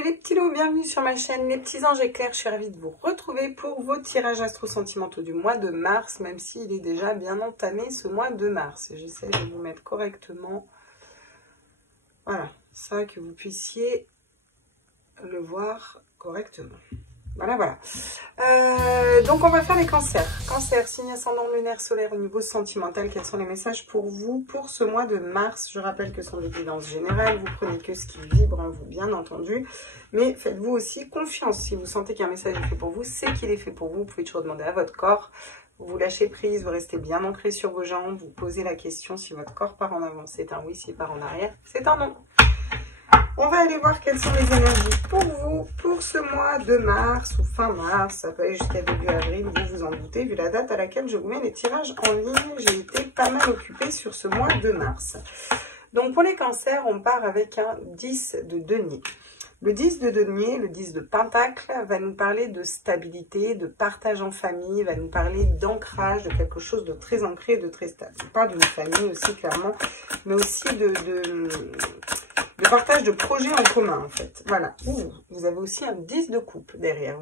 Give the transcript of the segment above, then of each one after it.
Salut les petits loups, bienvenue sur ma chaîne Les Petits Anges Éclairs. Je suis ravie de vous retrouver pour vos tirages astro-sentimentaux du mois de mars, même s'il est déjà bien entamé ce mois de mars. J'essaie de vous mettre correctement. Voilà, ça que vous puissiez le voir correctement. Voilà. Donc on va faire les cancers. Cancer, signe ascendant lunaire solaire au niveau sentimental. Quels sont les messages pour vous pour ce mois de mars? Je rappelle que ce sont des guidances générales. Vous prenez que ce qui vibre en vous, bien entendu. Mais faites-vous aussi confiance. Si vous sentez qu'un message est fait pour vous, c'est qu'il est fait pour vous. Vous pouvez toujours demander à votre corps. Vous lâchez prise, vous restez bien ancré sur vos jambes. Vous posez la question si votre corps part en avant. C'est un oui, s'il part en arrière, c'est un non. On va aller voir quelles sont les énergies pour vous, pour ce mois de mars ou fin mars. Ça peut aller jusqu'à début avril, vous vous en doutez, vu la date à laquelle je vous mets les tirages en ligne. J'ai été pas mal occupée sur ce mois de mars. Donc pour les cancers, on part avec un 10 de denier. Le 10 de denier, le 10 de pentacle, va nous parler de stabilité, de partage en famille, va nous parler d'ancrage, de quelque chose de très ancré, de très stable. Je parle d'une famille aussi, clairement, mais aussi de partage de projets en commun, en fait. Voilà. Vous avez aussi un 10 de couple derrière.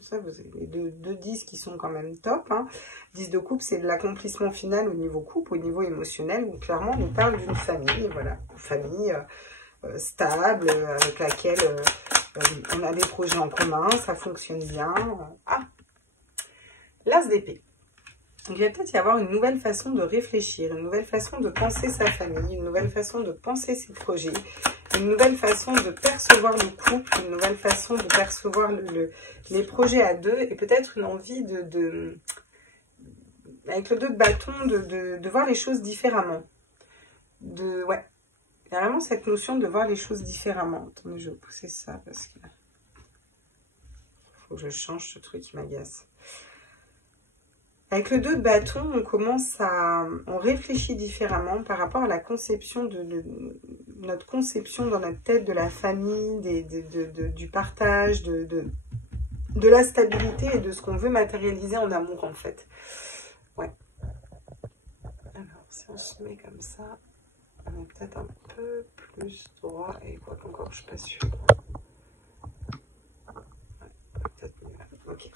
Ça, vous avez deux 10 qui sont quand même top. Hein. 10 de couple, c'est de l'accomplissement final au niveau couple, au niveau émotionnel, où clairement, on parle d'une famille, voilà. Une famille stable, avec laquelle on a des projets en commun, ça fonctionne bien. Ah, l'as d'épée. Il va peut-être y avoir une nouvelle façon de réfléchir, une nouvelle façon de penser sa famille, une nouvelle façon de penser ses projets, une nouvelle façon de percevoir le couple, une nouvelle façon de percevoir les projets à deux, et peut-être une envie avec le 2 de bâton, de voir les choses différemment. Ouais. Il y a vraiment cette notion de voir les choses différemment. Attendez, je vais pousser ça parce que faut que je change ce truc qui m'agace. Avec le 2 de bâton, on réfléchit différemment par rapport à la conception notre conception dans notre tête de la famille, du partage, de la stabilité et de ce qu'on veut matérialiser en amour, en fait. Ouais. Alors, si on se met comme ça, on est peut-être un peu plus droit et quoi qu'encore, je suis pas sûre. Ouais, peut-être mieux. Ok.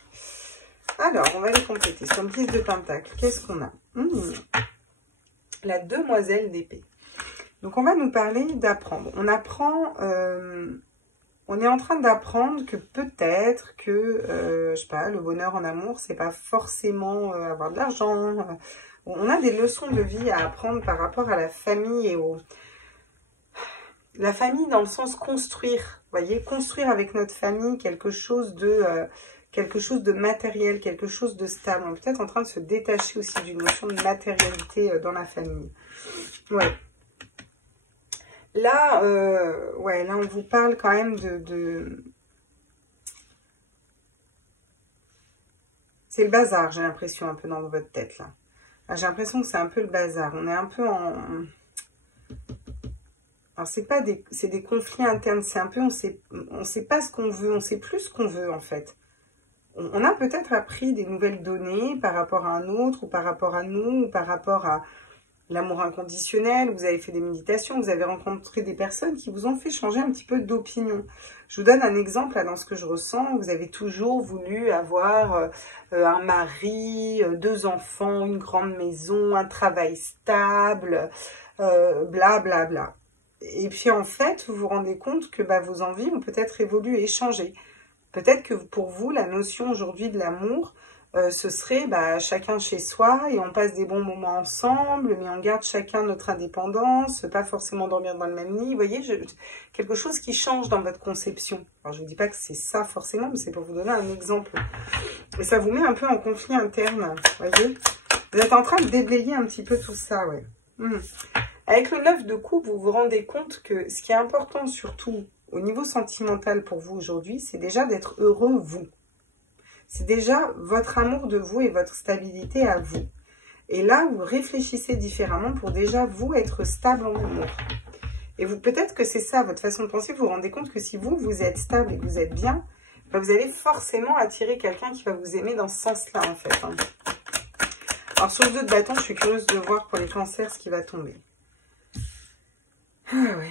Alors, on va les compléter. Sur le 10 de pentacle, qu'est-ce qu'on a? La demoiselle d'épée. Donc, on va nous parler d'apprendre. On apprend, on est en train d'apprendre que peut-être que, je sais pas, le bonheur en amour, c'est pas forcément avoir de l'argent. On a des leçons de vie à apprendre par rapport à la famille et la famille dans le sens construire. Vous voyez, construire avec notre famille quelque chose de matériel, quelque chose de stable. On est peut-être en train de se détacher aussi d'une notion de matérialité dans la famille. Ouais. Là, là, on vous parle quand même C'est le bazar, j'ai l'impression, un peu dans votre tête, là. J'ai l'impression que c'est un peu le bazar. On est un peu en... Alors, c'est des conflits internes. C'est un peu, on sait pas ce qu'on veut. On sait plus ce qu'on veut, en fait. On a peut-être appris des nouvelles données par rapport à un autre, ou par rapport à nous, ou par rapport à l'amour inconditionnel. Vous avez fait des méditations, vous avez rencontré des personnes qui vous ont fait changer un petit peu d'opinion. Je vous donne un exemple là, dans ce que je ressens. Vous avez toujours voulu avoir un mari, 2 enfants, une grande maison, un travail stable, bla bla bla. Et puis en fait, vous vous rendez compte que vos envies ont peut-être évolué et changé. Peut-être que pour vous, la notion aujourd'hui de l'amour, ce serait chacun chez soi et on passe des bons moments ensemble, mais on garde chacun notre indépendance, pas forcément dormir dans le même lit. Vous voyez, quelque chose qui change dans votre conception. Alors, je ne vous dis pas que c'est ça forcément, mais c'est pour vous donner un exemple. Et ça vous met un peu en conflit interne, vous voyez. Vous êtes en train de déblayer un petit peu tout ça, ouais. Avec le 9 de coupe, vous vous rendez compte que ce qui est important surtout au niveau sentimental pour vous aujourd'hui, c'est déjà d'être heureux, vous. C'est déjà votre amour de vous et votre stabilité à vous. Et là, vous réfléchissez différemment pour déjà, vous, être stable en amour. Et vous, peut-être que c'est ça, votre façon de penser. Vous vous rendez compte que si vous êtes stable et que vous êtes bien, vous allez forcément attirer quelqu'un qui va vous aimer dans ce sens-là, en fait. Hein. Alors, sur le 2 de bâton, je suis curieuse de voir pour les cancers ce qui va tomber. Ah ouais,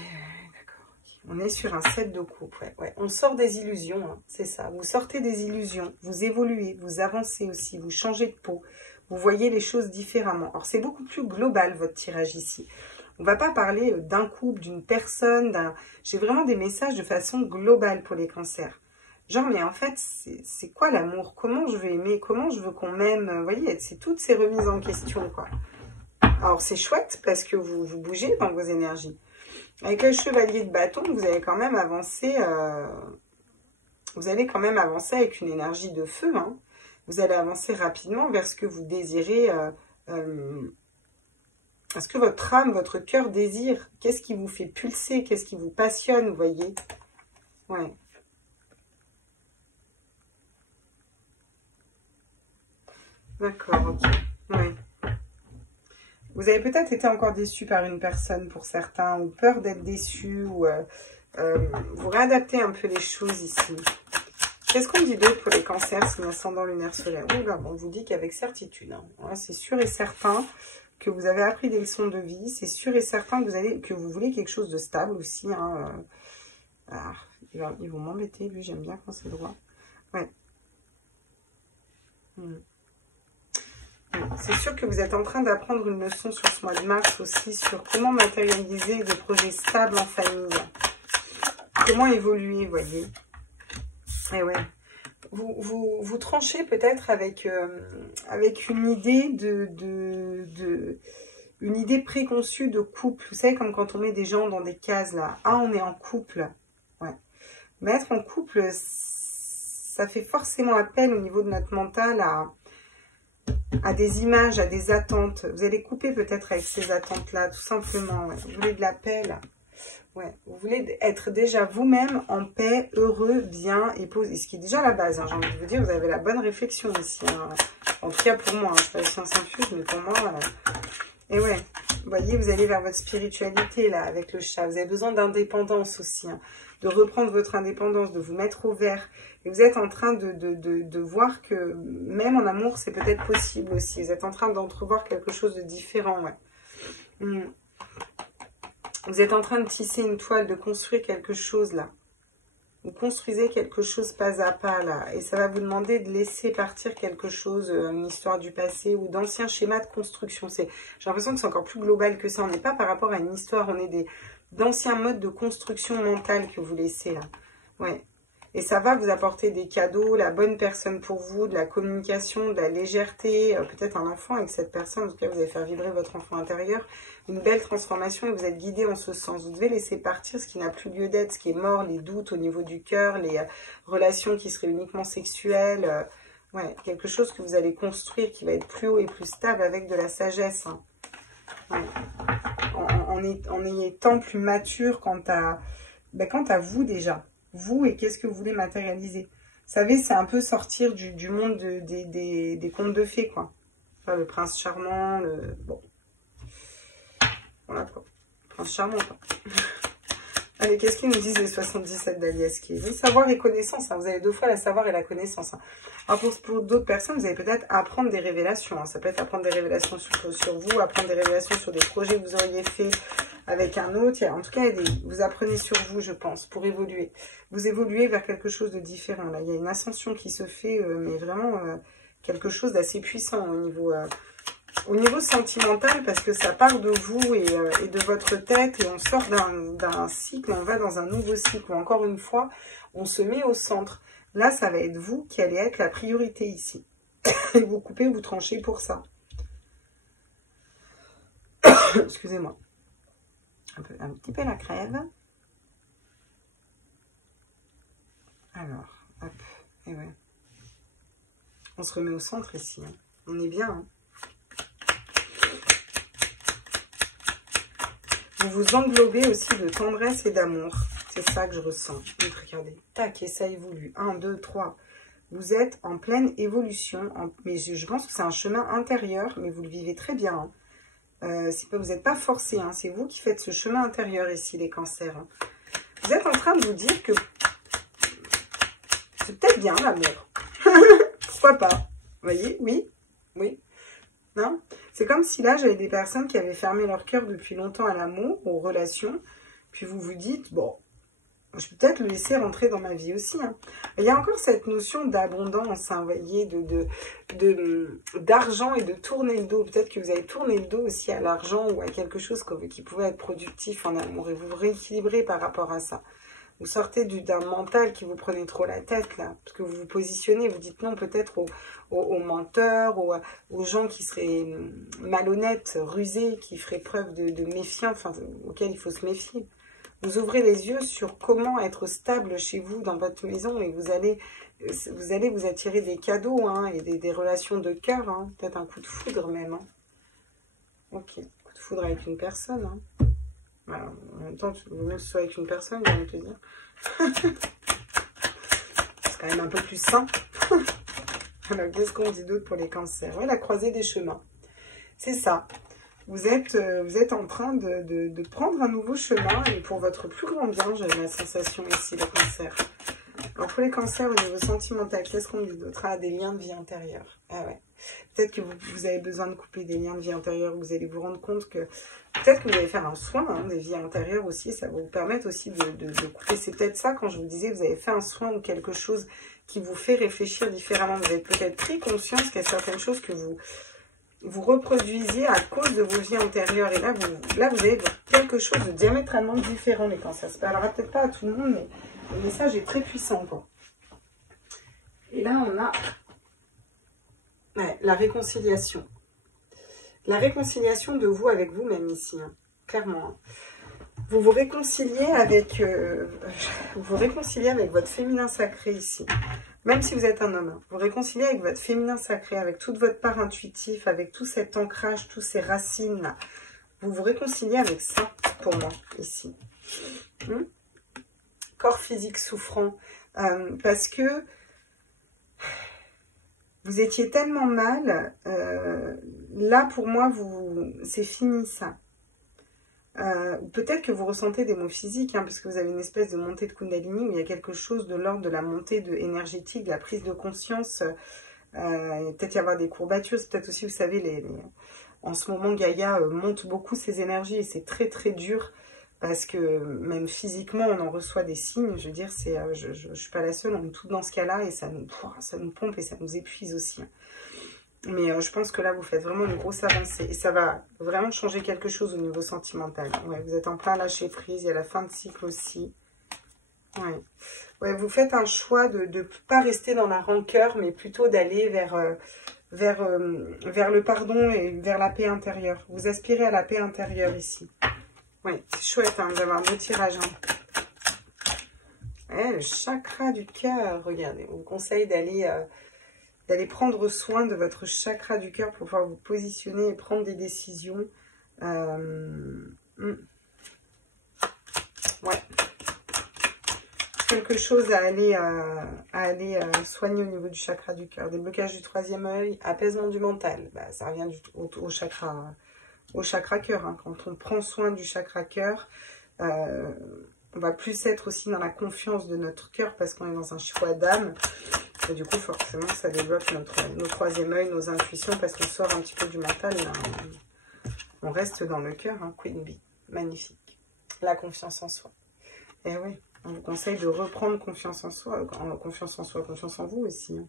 d'accord. Okay. On est sur un 7 de coupe. Ouais. On sort des illusions, hein, c'est ça. Vous sortez des illusions, vous évoluez, vous avancez aussi, vous changez de peau. Vous voyez les choses différemment. Alors, c'est beaucoup plus global, votre tirage ici. On ne va pas parler d'un couple, d'une personne, J'ai vraiment des messages de façon globale pour les cancers. Genre, mais en fait, c'est quoi l'amour? Comment je veux aimer? Comment je veux qu'on m'aime? Vous voyez, c'est toutes ces remises en question, quoi. Alors, c'est chouette parce que vous bougez dans vos énergies. Avec le chevalier de bâton, vous allez quand même avancer... vous allez quand même avancer avec une énergie de feu, hein. Vous allez avancer rapidement vers ce que vous désirez, ce que votre âme, votre cœur désire. Qu'est-ce qui vous fait pulser? Qu'est-ce qui vous passionne, vous voyez? Ouais. D'accord, ok. Ouais. Vous avez peut-être été encore déçu par une personne pour certains, ou peur d'être déçu, ou vous réadaptez un peu les choses ici. Qu'est-ce qu'on dit d'autre pour les cancers, signe ascendant lunaire solaire? Oula, on vous dit qu'avec certitude, hein, ouais, c'est sûr et certain que vous avez appris des leçons de vie. C'est sûr et certain que vous voulez quelque chose de stable aussi. Hein, ils vont m'embêter, lui, j'aime bien quand c'est droit. Ouais. C'est sûr que vous êtes en train d'apprendre une leçon sur ce mois de mars aussi, sur comment matérialiser des projets stables en famille. Comment évoluer, vous voyez. Et ouais. Vous tranchez peut-être avec une idée une idée préconçue de couple. Vous savez, comme quand on met des gens dans des cases, là. Ah, on est en couple. Ouais. Mais être en couple, ça fait forcément appel au niveau de notre mental à des images, à des attentes. Vous allez couper peut-être avec ces attentes-là, tout simplement. Ouais. Vous voulez de la paix, là. Ouais, vous voulez être déjà vous-même en paix, heureux, bien et posé. Ce qui est déjà la base, hein, j'ai envie de vous dire, vous avez la bonne réflexion ici. Hein. En tout cas pour moi, hein, c'est pas la science infuse, mais pour moi. Et ouais, vous voyez, vous allez vers votre spiritualité là, avec le chat. Vous avez besoin d'indépendance aussi, hein, de reprendre votre indépendance, de vous mettre au vert. Et vous êtes en train de voir que même en amour, c'est peut-être possible aussi. Vous êtes en train d'entrevoir quelque chose de différent, ouais. Vous êtes en train de tisser une toile, de construire quelque chose là. Vous construisez quelque chose pas à pas là. Et ça va vous demander de laisser partir quelque chose, une histoire du passé ou d'anciens schémas de construction. J'ai l'impression que c'est encore plus global que ça. On n'est pas par rapport à une histoire, on est d'anciens modes de construction mentale que vous laissez là. Ouais. Et ça va vous apporter des cadeaux, la bonne personne pour vous, de la communication, de la légèreté, peut-être un enfant avec cette personne. En tout cas, vous allez faire vibrer votre enfant intérieur. Une belle transformation et vous êtes guidé en ce sens. Vous devez laisser partir ce qui n'a plus lieu d'être, ce qui est mort, les doutes au niveau du cœur, les relations qui seraient uniquement sexuelles. Ouais, quelque chose que vous allez construire qui va être plus haut et plus stable avec de la sagesse. Hein. Ouais. En étant plus mature quant à vous déjà. Vous et qu'est-ce que vous voulez matérialiser. Vous savez, c'est un peu sortir du monde des contes de fées, quoi. Enfin, le prince charmant, bon. Voilà, quoi. Prince charmant, quoi. Allez, qu'est-ce qu'ils nous disent les 77 d'Aliaski? Le savoir et connaissance, hein. Vous avez deux fois la savoir et la connaissance. Hein. Alors, pour d'autres personnes, vous allez peut-être apprendre des révélations. Hein. Ça peut être apprendre des révélations sur vous, apprendre des révélations sur des projets que vous auriez fait avec un autre. En tout cas, vous apprenez sur vous, je pense, pour évoluer. Vous évoluez vers quelque chose de différent. Là, il y a une ascension qui se fait, mais vraiment quelque chose d'assez puissant au niveau sentimental, parce que ça part de vous et de votre tête, et on sort d'un cycle, on va dans un nouveau cycle. Encore une fois, on se met au centre. Là, ça va être vous qui allez être la priorité ici. Et vous coupez, vous tranchez pour ça. Excusez-moi. Un petit peu la crève. Alors, hop, et ouais. On se remet au centre ici. Hein. On est bien, hein. Vous vous englobez aussi de tendresse et d'amour. C'est ça que je ressens. Donc, regardez. Tac, et ça évolue. 1, 2, 3. Vous êtes en pleine évolution. Mais je pense que c'est un chemin intérieur, mais vous le vivez très bien. Hein. Vous n'êtes pas forcé. Hein. C'est vous qui faites ce chemin intérieur ici, les cancers. Hein. Vous êtes en train de vous dire que c'est peut-être bien l'amour. Pourquoi pas? Vous voyez? Oui. Oui. Non, c'est comme si là, j'avais des personnes qui avaient fermé leur cœur depuis longtemps à l'amour, aux relations. Puis vous vous dites, bon, Je peux peut-être le laisser rentrer dans ma vie aussi. Hein. Il y a encore cette notion d'abondance, hein, vous voyez, d'argent et de tourner le dos. Peut-être que vous avez tourné le dos aussi à l'argent ou à quelque chose qui pouvait être productif en amour. Et vous vous rééquilibrez par rapport à ça. Vous sortez d'un mental qui vous prenait trop la tête, là. Parce que vous vous positionnez, vous dites non peut-être aux menteurs, aux gens qui seraient malhonnêtes, rusés, qui feraient preuve de méfiance, enfin, auxquels il faut se méfier. Vous ouvrez les yeux sur comment être stable chez vous, dans votre maison, et vous allez vous attirer des cadeaux, hein, et des relations de cœur, hein, peut-être un coup de foudre même. Hein. Ok, coup de foudre avec une personne. Hein. Alors, en même temps, il vaut mieux que ce soit avec une personne, j'ai envie de te dire. C'est quand même un peu plus sain. Alors, qu'est-ce qu'on dit d'autre pour les cancers? Ouais, la croisée des chemins. C'est ça. Vous êtes en train de prendre un nouveau chemin et pour votre plus grand bien, j'ai la sensation ici, le cancer. Alors pour les cancers au niveau sentimental, qu'est-ce qu'on dit d'autre? Ah, des liens de vie antérieure. Ah ouais. Peut-être que vous avez besoin de couper des liens de vie antérieure, vous allez vous rendre compte que peut-être que vous allez faire un soin, hein, des vies antérieures aussi, ça va vous permettre aussi de couper. C'est peut-être ça quand je vous disais, vous avez fait un soin ou quelque chose qui vous fait réfléchir différemment. Vous avez peut-être pris conscience qu'il y a certaines choses que vous reproduisiez à cause de vos vies antérieures. Et là, vous avez quelque chose de diamétralement différent, les cancers. Ça ne parlera peut-être pas à tout le monde, mais le message est très puissant, quoi. Et là, on a la réconciliation. La réconciliation de vous avec vous-même ici, hein, clairement. Hein. Vous vous réconciliez avec votre féminin sacré ici. Même si vous êtes un homme, hein, vous réconciliez avec votre féminin sacré, avec toute votre part intuitive, avec tout cet ancrage, toutes ces racines-là. Vous vous réconciliez avec ça, pour moi, ici. Corps physique souffrant. Parce que vous étiez tellement mal. Là, pour moi, c'est fini, ça. Peut-être que vous ressentez des maux physiques, hein, parce que vous avez une espèce de montée de Kundalini où il y a quelque chose de l'ordre de la montée énergétique, de la prise de conscience. Il va peut-être y avoir des courbatures. C'est peut-être aussi, vous savez, en ce moment, Gaïa monte beaucoup ses énergies et c'est très très dur parce que même physiquement, on en reçoit des signes. Je veux dire, je ne suis pas la seule, on est toutes dans ce cas-là et ça nous pompe et ça nous épuise aussi. Mais je pense que là, vous faites vraiment une grosse avancée. Et ça va vraiment changer quelque chose au niveau sentimental. Ouais, vous êtes en plein lâcher prise. Il y a la fin de cycle aussi. Ouais, vous faites un choix de ne pas rester dans la rancœur, mais plutôt d'aller vers le pardon et vers la paix intérieure. Vous aspirez à la paix intérieure ici. Oui, c'est chouette, hein, vous avez un beau tirage. Hein. Ouais, le chakra du cœur, regardez. On vous conseille d'aller prendre soin de votre chakra du cœur pour pouvoir vous positionner et prendre des décisions. Ouais. Quelque chose à aller soigner au niveau du chakra du cœur. Déblocage du troisième œil, apaisement du mental. Bah, ça revient au chakra cœur. Hein. Quand on prend soin du chakra cœur, on va plus être aussi dans la confiance de notre cœur parce qu'on est dans un choix d'âme. Et du coup, forcément, ça développe nos troisième œil, nos intuitions, parce qu'on sort un petit peu du mental. Là, on reste dans le cœur, hein, Queen Bee. Magnifique. La confiance en soi. Et oui, on vous conseille de reprendre confiance en soi, confiance en vous aussi. Hein.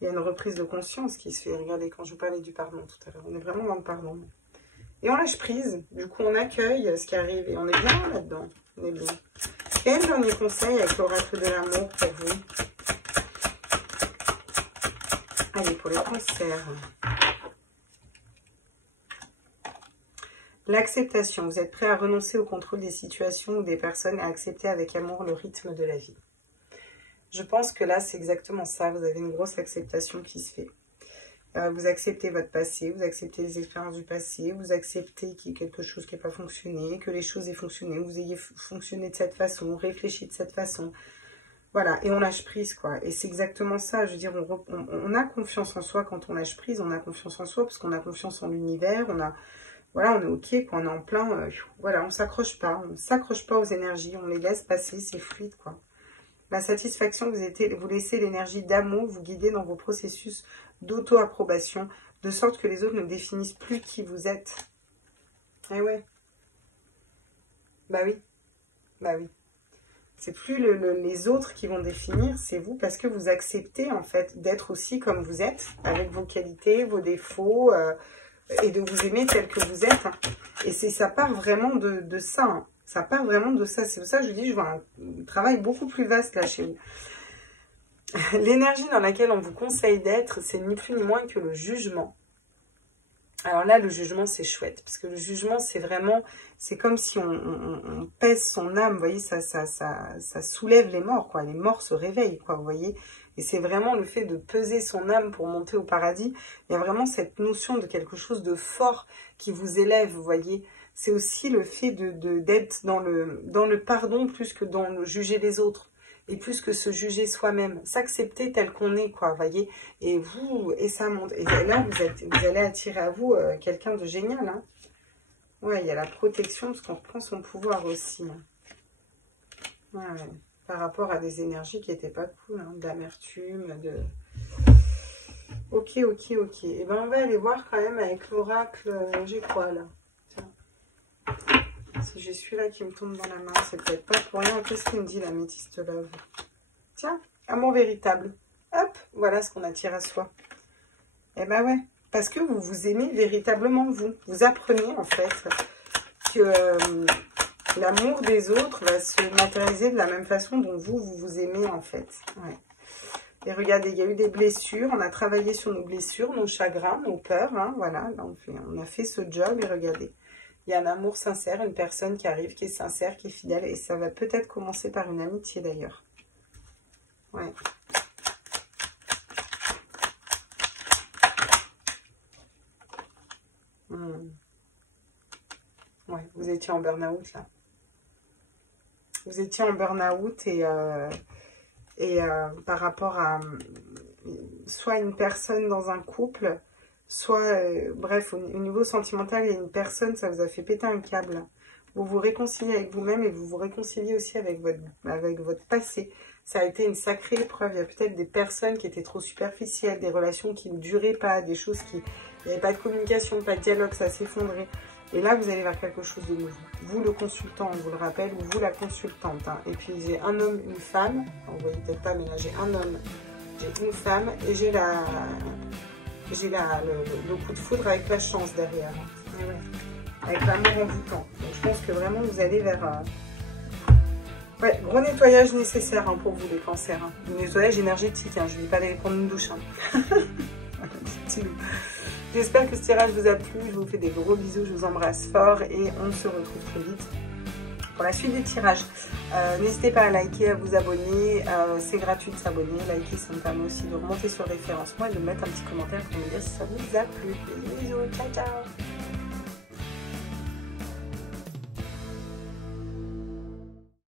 Il y a une reprise de conscience qui se fait. Regardez, quand je vous parlais du pardon tout à l'heure, on est vraiment dans le pardon. Et on lâche prise. Du coup, on accueille ce qui arrive et on est bien là-dedans. On est bien. Quel dernier conseil avec l'oracle de l'amour pour vous? Allez, pour les cancers. L'acceptation. Vous êtes prêt à renoncer au contrôle des situations ou des personnes et à accepter avec amour le rythme de la vie. Je pense que là, c'est exactement ça. Vous avez une grosse acceptation qui se fait. Vous acceptez votre passé, vous acceptez les expériences du passé, vous acceptez qu'il y ait quelque chose qui n'a pas fonctionné, que les choses aient fonctionné, vous ayez fonctionné de cette façon, réfléchi de cette façon. Voilà, et on lâche prise, quoi. Et c'est exactement ça, je veux dire, on a confiance en soi quand on lâche prise, on a confiance en soi parce qu'on a confiance en l'univers, voilà, on est ok, quoi, on est en plein, voilà, on s'accroche pas aux énergies, on les laisse passer, c'est fluide, quoi. La satisfaction, vous laissez l'énergie d'amour vous guider dans vos processus d'auto-approbation, de sorte que les autres ne définissent plus qui vous êtes. Eh ouais. Bah oui. C'est plus les autres qui vont définir, c'est vous, parce que vous acceptez en fait d'être aussi comme vous êtes, avec vos qualités, vos défauts, et de vous aimer tel que vous êtes. Hein. Et ça part vraiment de ça. Hein. Ça part vraiment de ça. C'est pour ça que je dis, je vois un travail beaucoup plus vaste là chez vous. L'énergie dans laquelle on vous conseille d'être, c'est ni plus ni moins que le jugement. Alors là, le jugement, c'est chouette. Parce que le jugement, c'est vraiment... C'est comme si on pèse son âme. Vous voyez, ça soulève les morts, quoi. Les morts se réveillent, quoi, vous voyez. Et c'est vraiment le fait de peser son âme pour monter au paradis. Il y a vraiment cette notion de quelque chose de fort qui vous élève, vous voyez. C'est aussi le fait d'être dans le pardon plus que dans le juger les autres. Et plus que se juger soi-même, s'accepter tel qu'on est, quoi, vous voyez. Et ça monte. Et là, vous allez attirer à vous quelqu'un de génial, hein. Ouais, il y a la protection, parce qu'on reprend son pouvoir aussi. Hein. Ouais, par rapport à des énergies qui n'étaient pas cool, hein, d'amertume, de... Ok. Et ben, on va aller voir quand même avec l'oracle, j'ai quoi, là? Tiens. Si j'ai celui-là qui me tombe dans la main, c'est peut-être pas pour rien. Qu'est-ce qu'il me dit, la métiste love? Tiens, amour véritable. Hop, voilà ce qu'on attire à soi. Eh ben ouais, parce que vous vous aimez véritablement, vous. Vous apprenez, en fait, que l'amour des autres va se matérialiser de la même façon dont vous aimez, en fait. Ouais. Et regardez, il y a eu des blessures. On a travaillé sur nos blessures, nos chagrins, nos peurs. Hein, voilà, là, on a fait ce job et regardez. Il y a un amour sincère, une personne qui arrive, qui est sincère, qui est fidèle. Et ça va peut-être commencer par une amitié d'ailleurs. Ouais. Ouais, vous étiez en burn-out là. Vous étiez en burn-out et par rapport à soit une personne dans un couple, soit, bref, au niveau sentimental, il y a une personne, ça vous a fait péter un câble. Vous vous réconciliez avec vous-même et vous vous réconciliez aussi avec votre passé. Ça a été une sacrée épreuve. Il y a peut-être des personnes qui étaient trop superficielles, des relations qui ne duraient pas, des choses qui... Il n'y avait pas de communication, pas de dialogue, ça s'effondrait. Et là, vous allez vers quelque chose de nouveau. Vous, le consultant, on vous le rappelle, ou vous, la consultante. Hein. Et puis, j'ai un homme, une femme. Vous voyez peut-être pas, mais là, j'ai un homme, j'ai une femme et j'ai le coup de foudre avec la chance derrière. Et ouais. Avec l'amour envoûtant. Donc, je pense que vraiment, vous allez vers... Ouais, gros nettoyage nécessaire hein, pour vous, les cancers. Hein. Un nettoyage énergétique. Hein. Je ne dis pas d'aller prendre une douche. Hein. J'espère que ce tirage vous a plu. Je vous fais des gros bisous. Je vous embrasse fort. Et on se retrouve très vite pour la suite des tirages. N'hésitez pas à liker, à vous abonner. C'est gratuit de s'abonner. Liker, ça me permet aussi de remonter sur le référencement et de mettre un petit commentaire pour me dire si ça vous a plu. Bisous. Ciao, ciao.